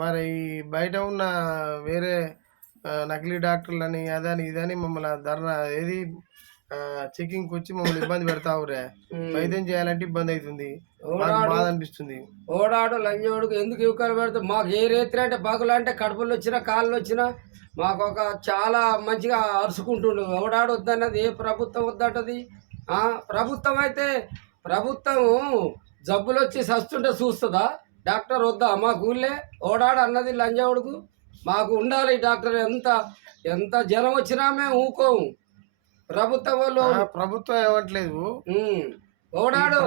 మరి బయట ఉన్న వేరే నకిలీ డాక్టర్లని అదని ఇదని మమ్మల్ని ధర్నా ఏది చెకింగ్కి వచ్చి మమ్మల్ని ఇబ్బంది పెడతావురే. వైద్యం చేయాలంటే ఇబ్బంది అవుతుంది, బాధ అనిపిస్తుంది. ఓడాడు లంజోడుకు ఎందుకు ఇవ్వకాలు పెడతాం? మాకు ఏ రేత్రి అంటే పగులు అంటే కడుపులు వచ్చినా కాళ్ళు వచ్చినా మాకు ఒక చాలా మంచిగా అరుచుకుంటుండు. ఓడాడు వద్దన్నది ఏ ప్రభుత్వం వద్దంటది? ప్రభుత్వం అయితే ప్రభుత్వం జబ్బులు వచ్చి సస్తుంటే చూస్తుందా? డాక్టర్ వద్దా మాకు ఊళ్ళే? ఓడాడు అన్నది లంజోడుకు. మాకు ఉండాలి డాక్టర్. ఎంత ఎంత జనం వచ్చినా మేము ఊకోము. ప్రభుత్వం వాళ్ళు ప్రభుత్వం ఇవ్వట్లేదు. ఓడాడు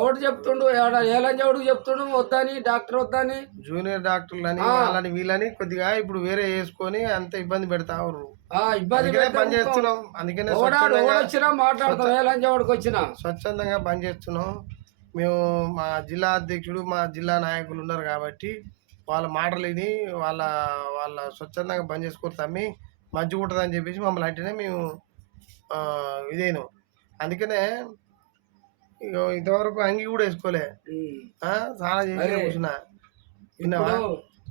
ఓడు చెప్తుండు, ఏ లంజోడుకు చెప్తుండు వద్దని, డాక్టర్ వద్దని. జూనియర్ డాక్టర్లని వాళ్ళని వీళ్ళని కొద్దిగా ఇప్పుడు వేరే వేసుకొని అంత ఇబ్బంది పెడతారు. ఇబ్బంది పని చేస్తున్నాం. అందుకనే వచ్చినా మాట్లాడతాం. ఏ లంజోడుకు వచ్చినా స్వచ్ఛందంగా పని చేస్తున్నాం మేము. మా జిల్లా అధ్యక్షుడు మా జిల్లా నాయకులు ఉన్నారు కాబట్టి వాళ్ళ మాటలు విని వాళ్ళ వాళ్ళ స్వచ్ఛందంగా పని చేసుకొని తమ్మి మంచిగా ఉంటుంది అని చెప్పేసి మమ్మల్ని అంటేనే మేము ఇదేను. అందుకనే ఇంతవరకు అంగి కూడా వేసుకోలే, చాలా చేసి కూర్చున్నా.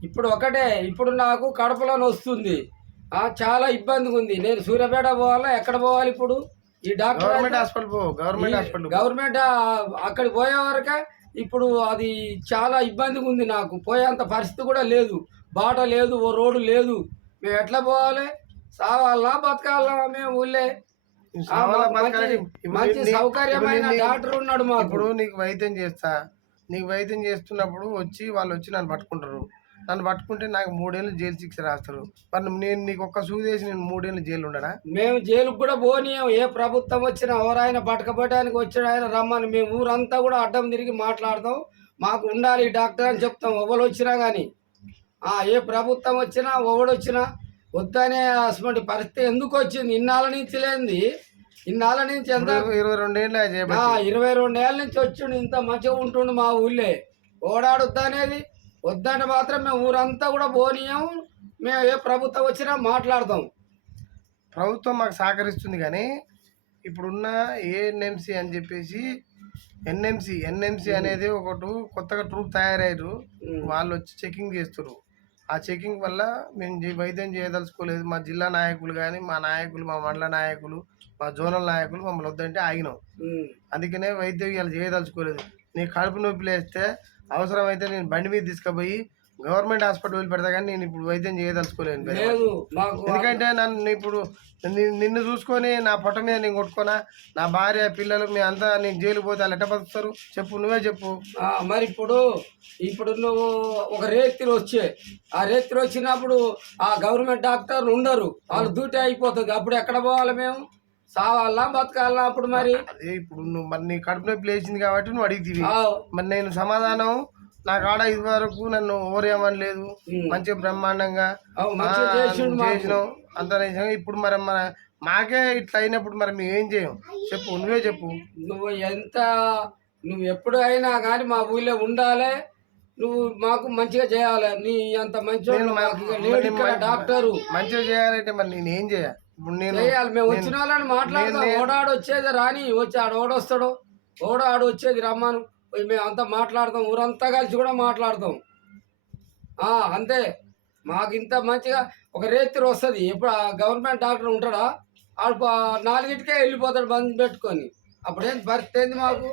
ఇప్పుడు ఒకటే, ఇప్పుడు నాకు కడపలో వస్తుంది, చాలా ఇబ్బందిగా ఉంది. నేను సూర్యాపేట పోవాలా, ఎక్కడ పోవాలి ఇప్పుడు? ఈ డాక్టర్ గవర్నమెంట్ హాస్పిటల్ గవర్నమెంట్ అక్కడికి పోయే వరకే ఇప్పుడు అది చాలా ఇబ్బందిగా ఉంది. నాకు పోయేంత పరిస్థితి కూడా లేదు, బాట లేదు, ఓ రోడ్డు లేదు. మేము ఎట్లా పోవాలి? సావాలా బతకాలా? మేము ఊళ్ళే మంచి సౌకర్యమైన డాక్టర్ ఉన్నాడు మాకు. ఇప్పుడు నీకు వైద్యం చేస్తా, నీకు వైద్యం చేస్తున్నప్పుడు వాళ్ళు వచ్చి నన్ను పట్టుకుంటారు. నన్ను పట్టుకుంటే నాకు 3 ఏళ్ళు జైలు శిక్ష రాస్తారు. మరి నేను నీకు ఒక్క సూదేసి నేను 3 ఏళ్ళు జైలు ఉండనా? మేము జైలుకు కూడా పోనీయం. ఏ ప్రభుత్వం వచ్చినా ఎవరైనా పట్టుకపోవడానికి వచ్చిన ఆయన రమ్మని మేము ఊరంతా కూడా అడ్డం తిరిగి మాట్లాడతాం. మాకు ఉండాలి డాక్టర్ అని చెప్తాం. ఎవరు వచ్చినా కానీ ఏ ప్రభుత్వం వచ్చినా ఎవడు వచ్చినా వద్దనే అటువంటి పరిస్థితి ఎందుకు వచ్చింది? ఇన్నాళ్ళ నుంచి లేనిది. ఇన్నాళ్ళ నుంచి ఎంత 22 ఏళ్ళ నుంచి వచ్చిండు. ఇంత మంచిగా ఉంటుండు మా ఊళ్ళే. ఓడాడు వద్దనేది. వద్దంటే మాత్రం మేము ఊరంతా కూడా పోనీయం. మేము ఏ ప్రభుత్వం వచ్చినా మాట్లాడతాం. ప్రభుత్వం మాకు సహకరిస్తుంది కానీ ఇప్పుడున్న ఏఎన్ఎంసీ అని చెప్పేసి ఎన్ఎంసీ అనేది ఒకటి కొత్తగా ట్రూప్ తయారయ్యారు. వాళ్ళు వచ్చి చెకింగ్ చేస్తారు. ఆ చెకింగ్ వల్ల మేము వైద్యం చేయదలుచుకోలేదు. మా జిల్లా నాయకులు కానీ మా నాయకులు, మా మండల నాయకులు, మా జోనల్ నాయకులు మమ్మల్ని వద్దంటే ఆగినాం. అందుకనే వైద్యం ఇవాళ చేయదలుచుకోలేదు. నీకు కడుపు నొప్పి లేస్తే అవసరమైతే నేను బండి మీద తీసుకుపోయి గవర్నమెంట్ హాస్పిటల్ పెడతా కానీ నేను ఇప్పుడు వైద్యం చేయదలుచుకోలేను. ఎందుకంటే నన్ను ఇప్పుడు నిన్ను చూసుకొని నా పొట్ట మీద నేను కొట్టుకోనా? నా భార్య పిల్లలు మీ అంతా నేను జైలు పోతే వాళ్ళు ఎట్ట బతుకుతారు చెప్పు? నువ్వే చెప్పు. మరి ఇప్పుడు నువ్వు ఒక రేత్రి ఆ రేత్రి వచ్చినప్పుడు ఆ గవర్నమెంట్ డాక్టర్లు ఉండరు, వాళ్ళు డ్యూటీ అయిపోతుంది. అప్పుడు ఎక్కడ పోవాలి? మేము సావాలా బతకాలా? అప్పుడు మరి అదే ఇప్పుడు నువ్వు మరి నీ కడుపు నొప్పి లేచింది కాబట్టి నువ్వు అడిగితీవి. మరి నేను సమాధానం నాకు ఆడ ఇది వరకు నన్ను ఓరేమని లేదు, మంచిగా బ్రహ్మాండంగా చేసినాం అంత. ఇప్పుడు మరి మాకే ఇట్లా అయినప్పుడు మరి మేము ఏం చేయం చెప్పు? నువ్వే చెప్పు. నువ్వు ఎప్పుడు అయినా కానీ మా ఊళ్ళో ఉండాలి. నువ్వు మాకు మంచిగా చేయాలి. నీ అంత మంచి డాక్టరు మంచిగా చేయాలంటే మరి నేను ఏం చేయాలి? చేయాలి. మేము వచ్చిన వాళ్ళని మాట్లాడతాం. ఓడాడు వచ్చేది రాని, వచ్చి ఓడొస్తాడు, ఓడాడు వచ్చేది రమ్మను. మేము అంతా మాట్లాడతాం. ఊరంతా కలిసి కూడా మాట్లాడతాం. అంతే. మాకు ఇంత మంచిగా ఒక రేత్రి వస్తుంది. ఎప్పుడు గవర్నమెంట్ డాక్టర్ ఉంటాడా? ఆడు 4ంటికే వెళ్ళిపోతాడు బంద్ పెట్టుకొని. అప్పుడేం పరిస్థితి ఏంది మాకు?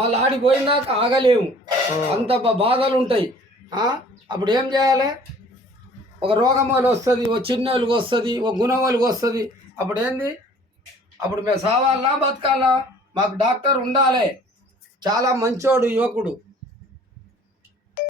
మళ్ళీ ఆడిపోయిందాక ఆగలేము. అంత బాధలు ఉంటాయి. అప్పుడు ఏం చేయాలి? ఒక రోగం వాళ్ళు వస్తుంది, ఒక చిన్న వాళ్ళకి వస్తుంది, ఒక గుణం వాళ్ళకి వస్తుంది. అప్పుడు ఏంది? అప్పుడు మేము సావాలా బతకాలా? మాకు డాక్టర్ ఉండాలి. చాలా మంచోడు యువకుడు.